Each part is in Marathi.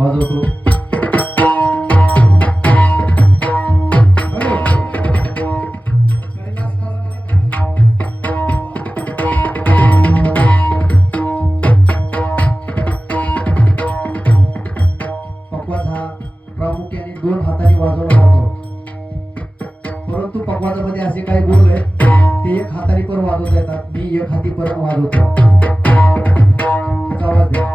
वाजवतो. पकवाज हा प्रामुख्याने 2 हाताने वाजवला जातो, परंतु पकवाजामध्ये असे काही बोल आहेत ते 1 हाताने पण वाजवता येतात. मी 1 हाती पण वाजवतो. आवाज द्या.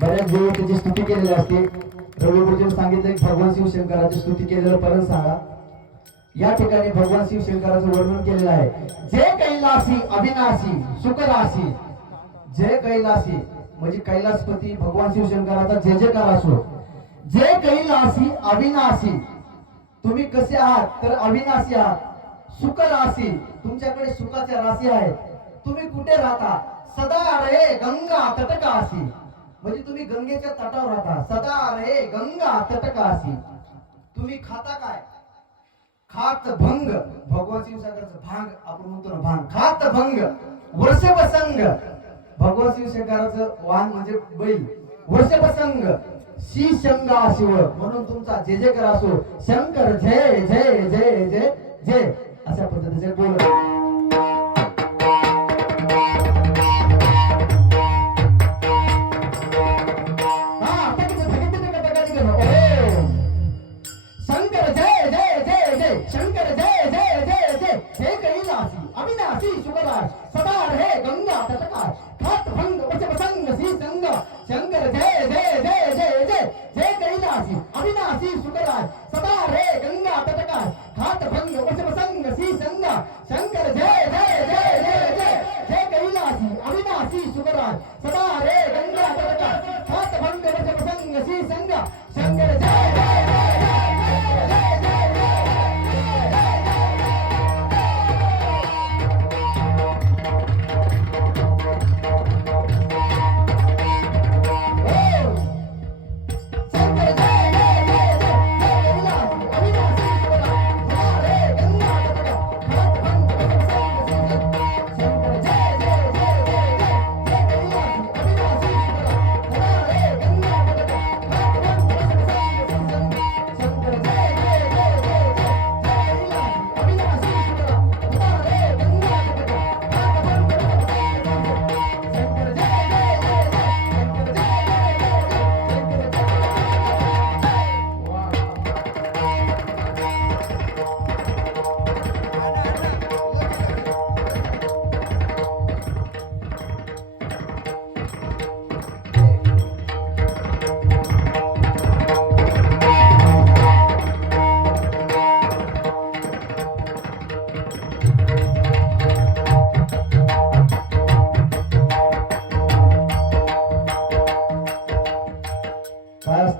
बऱ्याच देवतेची स्तुती केलेली असते. रवी गुरुजींनी सांगितलं की भगवान शिवशंकराची स्तुती केलेलं परत सांगा. या ठिकाणी भगवान शिवशंकराचं वर्णन केलेलं आहे. जे कैलासी अविनाशी सुखराशी, जय कैलासी म्हणजे कैलासपती भगवान शिवशंकराचा जय जयकार असो. जे कैलासी अविनाशी, तुम्ही कसे आहात तर अविनाशी आहात. सुख राशी, तुमच्याकडे सुखाच्या राशी आहेत. तुम्ही कुठे राहता? सदा रे गंगा तटकाशी, म्हणजे तुम्ही गंगेच्या तटावर राहता. सदा रे गंगा तटकाशी. तुम्ही खाता काय? खात भंग. भगवान शिवशंकराचं भांग आपण म्हणतो ना, भांग. खात भंग वर्षभसंग. भगवान शिवशंकराचं वाहन म्हणजे बैल. वर्षभसंग शी शंगा शिव, म्हणून तुमचा जय जयकार असो. शंकर जय जय जय जय जय अशा पद्धतीचे बोल.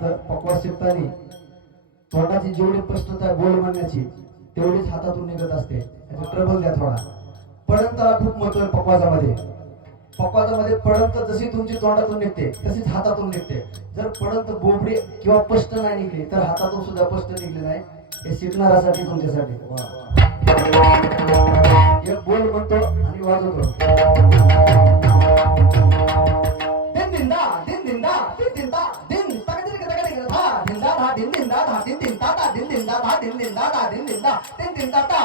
असतं पक्वास शिकताना तोंडाची जेवढी स्पष्टता आहे बोल म्हणण्याची तेवढीच हातातून निघत असते. ट्रबल द्या थोडा. पडंताला खूप महत्व आहे पक्वासामध्ये. पक्वासामध्ये पडंत जशी तुमची तोंडातून निघते तशीच हातातून निघते. जर पडंत बोबडी किंवा स्पष्ट नाही निघली तर हातातून सुद्धा स्पष्ट निघली नाही. हे शिकणाऱ्यासाठी तुमच्यासाठी. एक बोल म्हणतो आणि वाजवतो. दिन दिंदा दिन दिंदा दिन दिंदा दिन तगदिल तगदिल धा दिंदा धा दिन दिंदा धा दिन दिंदा धा दिन दिंदा धा दिन दिंदा धा दिन दिंदा दिन दिंदा धा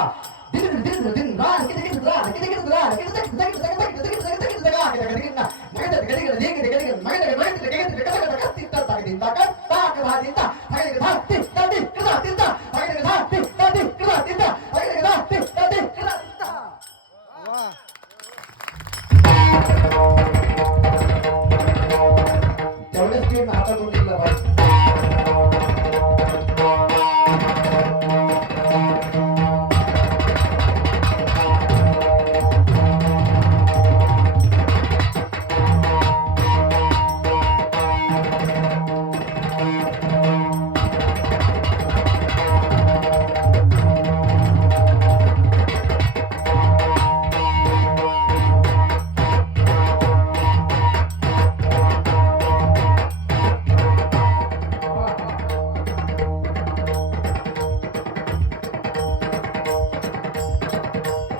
दिन दिन दिन धा किती किती धा किती किती धा किती किती किती किती किती किती किती धा किती किती ना मग ते किती किती किती किती मग ते मग ते किती किती किती ता दिंदा का ता के धा दिंदा किती धा ती ता ती किती दिंदा किती धा ती ता ती किती दिंदा किती धा ती ता ती किती दिंदा. वाह तेवढ्या स्पीड हातातून निघला पाहिजे.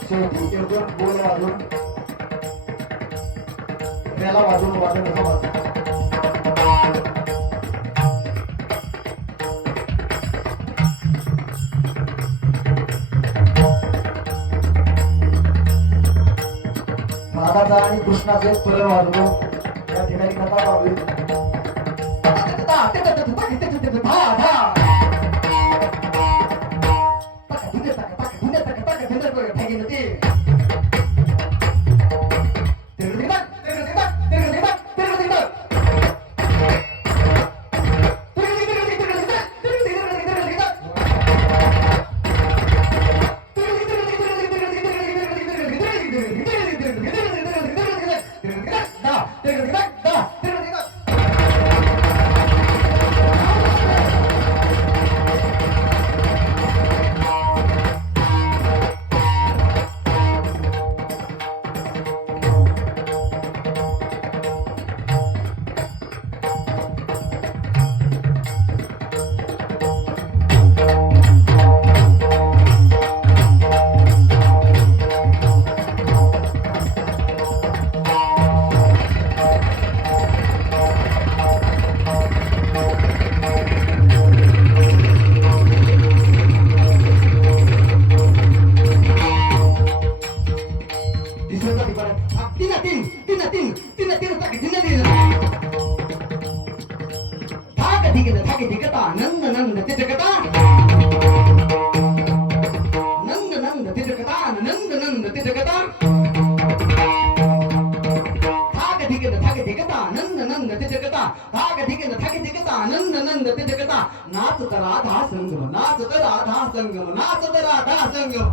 शेवटी एकदम बोल वाजून त्याला वाजून वाजवण्याचा वाजतो. राधाचा आणि कृष्णाचे पुरण वाजवतो. या ठिकाणी कथा लावली. नंद नंद तिजकता नंद नंद तिजकता नंद नंद तिजकता धाग धिगता नंद नंद तिजकता धाग धिगता नंद नंद तिजकता नाच तर राधा संगम नाच तर राधा संगम नाच तर राधा संगम.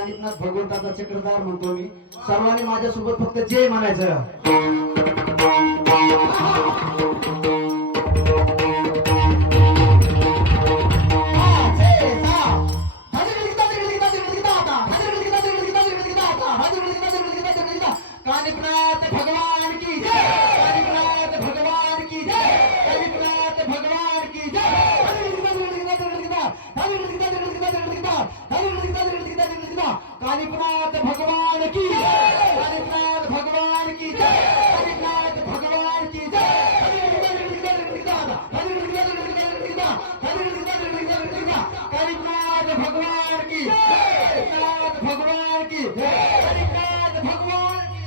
कानिपनाथ भगवंताचा चक्रधार म्हणतो मी. सर्वांनी माझ्यासोबत फक्त जय म्हणायचं. कानिपनाथ भगवान की जय. कानिपनाथ भगवान की जय. कानिपनाथ भगवान की जय. कानिपनाथ भगवान की जय. कानिपनाथ भगवान की जय. कानिपनाथ भगवान की जय. कानिपनाथ भगवान की जय. कानिपनाथ भगवान की जय. कानिपनाथ भगवान की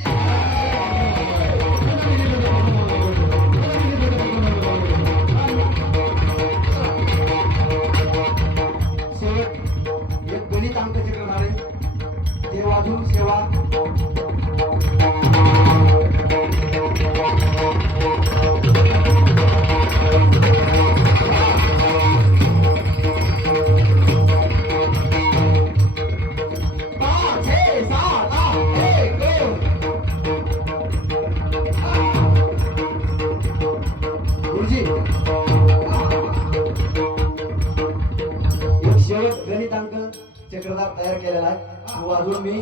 शेवट एक गणित अंक करणार आहे. ते वाजून सेवा गुरुजी एक शेवट गणितांक चक्रधार तयार केलेला आहे. तो वाजवून मी